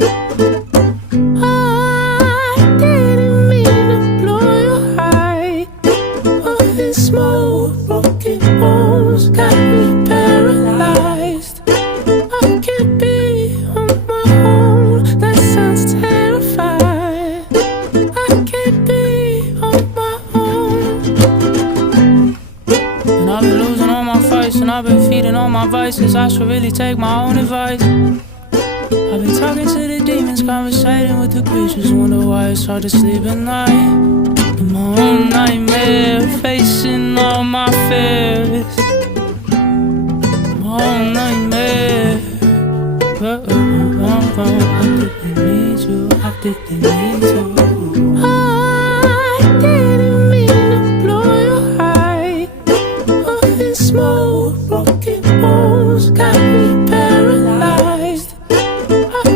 I didn't mean to blow your high. All this smoke, broken bones, got me paralyzed. I can't be on my own, that sounds terrifying. I can't be on my own. And I've been losing all my fights, and I've been feeding all my vices. I should really take my own advice. I've been talking to the demons, conversating with the creatures. Wonder why it's hard to sleep at night. In my own nightmare, facing all my fears. My own nightmare. I didn't need you, I didn't need you.